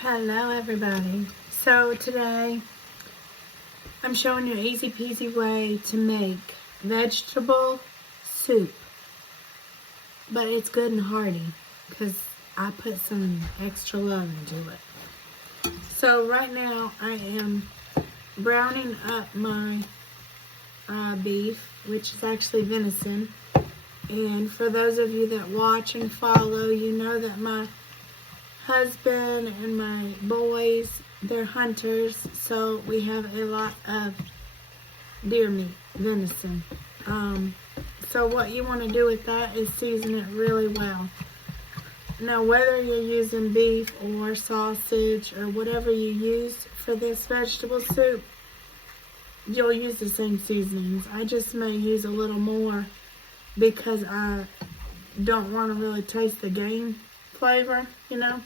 Hello everybody. So today I'm showing you an easy peasy way to make vegetable soup. But it's good and hearty because I put some extra love into it. So right now I am browning up my beef, which is actually venison. And for those of you that watch and follow, you know that my husband and my boys, they're hunters, so we have a lot of deer meat, venison. So what you want to do with that is season it really well. Now, whether you're using beef or sausage or whatever you use for this vegetable soup, you'll use the same seasonings. I just may use a little more because I don't want to really taste the game flavor, you know.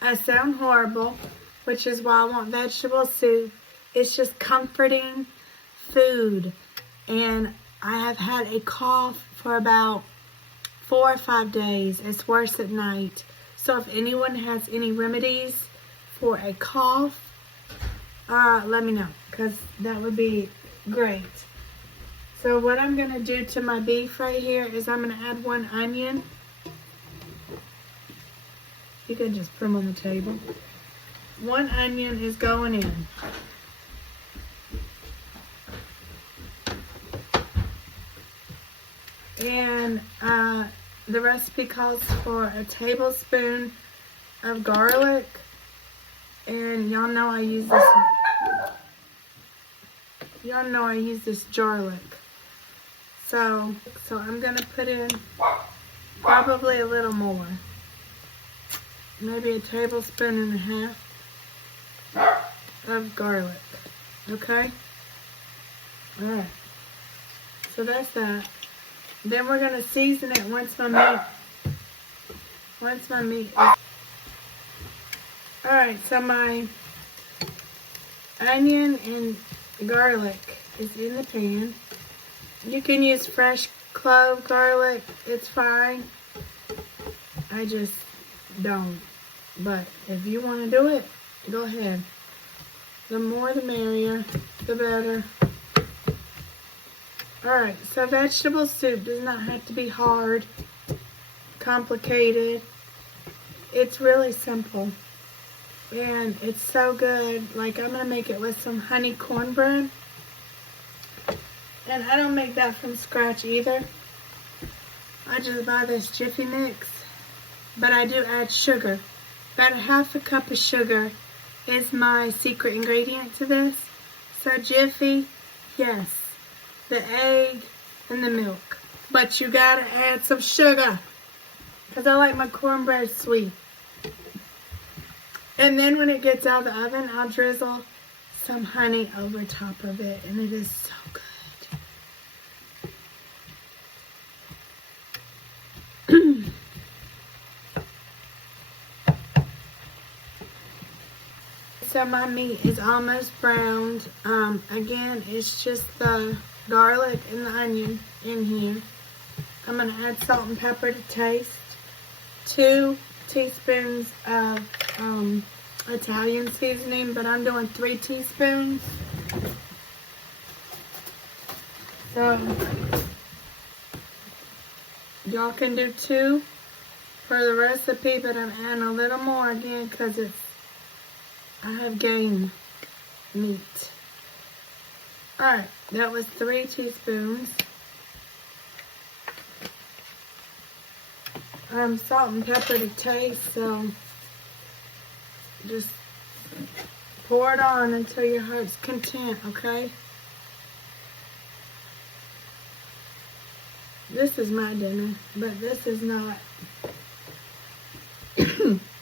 I sound horrible, which is why I want vegetable soup. It's just comforting food. And I have had a cough for about 4 or 5 days. It's worse at night. So if anyone has any remedies for a cough, let me know, because that would be great. So what I'm going to do to my beef right here is I'm going to add 1 onion. You can just put them on the table. 1 onion is going in. And the recipe calls for a tablespoon of garlic. And y'all know I use this. Y'all know I use this garlic. So I'm gonna put in probably a little more. Maybe a tablespoon and a half of garlic. Okay? Alright. So that's that. Then we're going to season it once my meat is... Alright, so my onion and garlic is in the pan. You can use fresh clove garlic. It's fine. I just don't. But if you want to do it, go ahead. The more the merrier, the better. Alright, so vegetable soup does not have to be hard, complicated. It's really simple. And it's so good. Like, I'm going to make it with some honey cornbread. And I don't make that from scratch either. I just buy this Jiffy Mix. But I do add sugar. About 1/2 cup of sugar is my secret ingredient to this. So Jiffy, yes, the egg and the milk. But you gotta add some sugar, because I like my cornbread sweet. And then when it gets out of the oven, I'll drizzle some honey over top of it, and it is so good. So my meat is almost browned. Again, it's just the garlic and the onion in here. I'm going to add salt and pepper to taste. 2 teaspoons of Italian seasoning, but I'm doing 3 teaspoons. So y'all can do 2 for the recipe, but I'm adding a little more again because I have game meat. Alright, that was 3 teaspoons. Salt and pepper to taste, so just pour it on until your heart's content, okay? This is my dinner, but this is not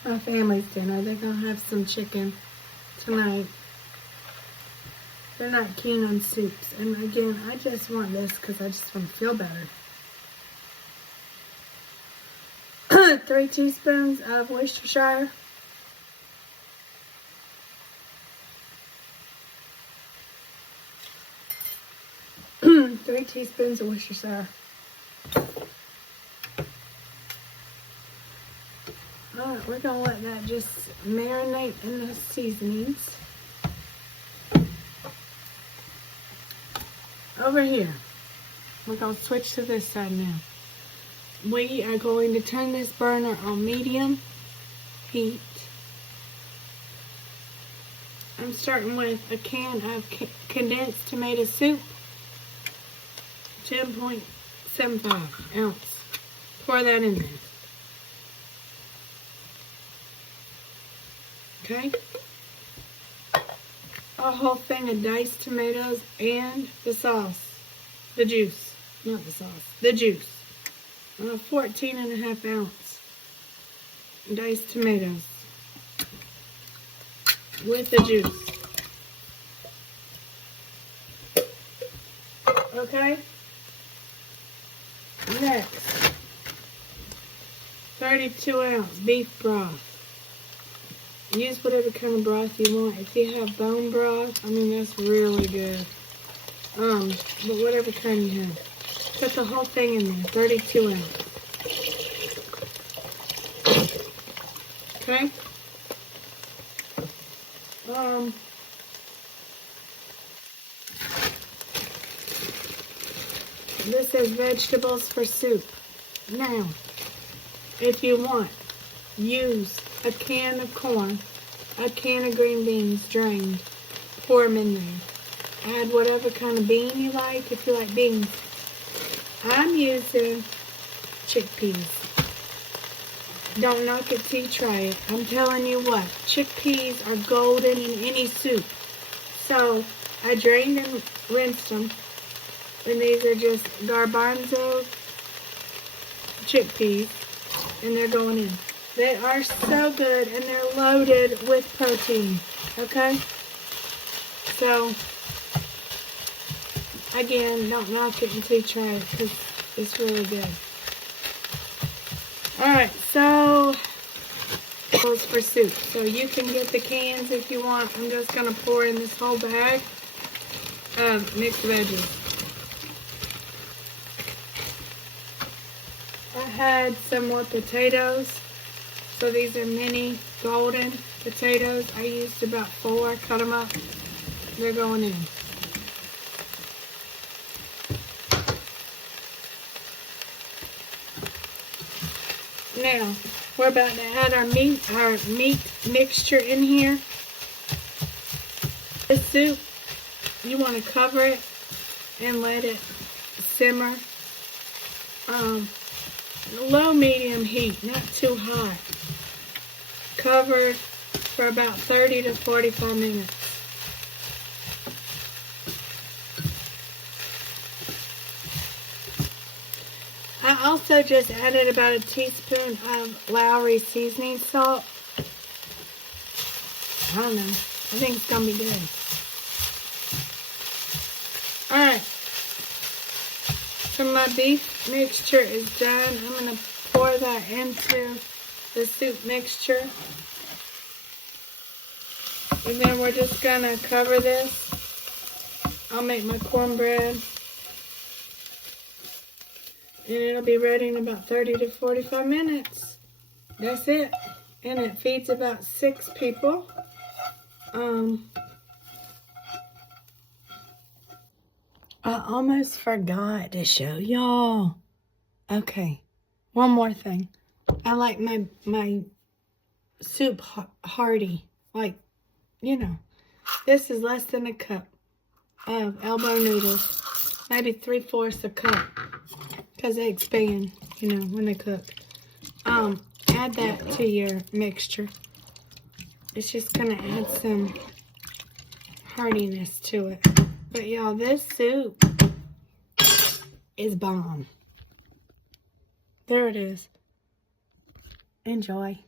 my family's dinner. They're gonna have some chicken tonight. They're not keen on soups. And again, I just want this because I just want to feel better. 3 teaspoons of Worcestershire. Three teaspoons of Worcestershire. Alright, we're gonna let that just marinate in the seasonings. Over here, we're gonna switch to this side now. We are going to turn this burner on medium heat. I'm starting with a can of condensed tomato soup, 10.75 ounce. Pour that in there. Okay? A whole thing of diced tomatoes and the sauce. The juice. Not the sauce. The juice. 14.5 ounce diced tomatoes with the juice. Okay? Next, 32 ounce beef broth. Use whatever kind of broth you want. If you have bone broth, I mean, that's really good. But whatever kind you have. Put the whole thing in there, 32 ounce. Okay? This is vegetables for soup. Now, if you want, use a can of corn, a can of green beans drained, pour them in there. Add whatever kind of bean you like, if you like beans. I'm using chickpeas. Don't knock it till you try it. I'm telling you what, chickpeas are golden in any soup. So, I drained and rinsed them. And these are just garbanzo chickpeas. And they're going in. They are so good and they're loaded with protein. Okay? So, again, don't knock it until you try it because it's really good. Alright, so those for soup. So you can get the cans if you want. I'm just going to pour in this whole bag of mixed veggies. I had some more potatoes. So these are mini golden potatoes. I used about 4, cut them up. They're going in. Now, we're about to add our meat mixture in here. This soup, you want to cover it and let it simmer. Low medium heat, not too hot. Covered for about 30 to 45 minutes. I also just added about a teaspoon of Lowry seasoning salt. I don't know. I think it's going to be good. Alright. So my beef mixture is done. I'm going to pour that into the soup mixture. And then we're just going to cover this. I'll make my cornbread. And it'll be ready in about 30 to 45 minutes. That's it. And it feeds about 6 people. I almost forgot to show y'all. Okay. One more thing. I like my soup hearty. Like, you know. This is less than a cup of elbow noodles. Maybe 3/4 a cup. Because they expand, you know, when they cook. Add that to your mixture. It's just going to add some heartiness to it. But y'all, this soup is bomb. There it is. Enjoy.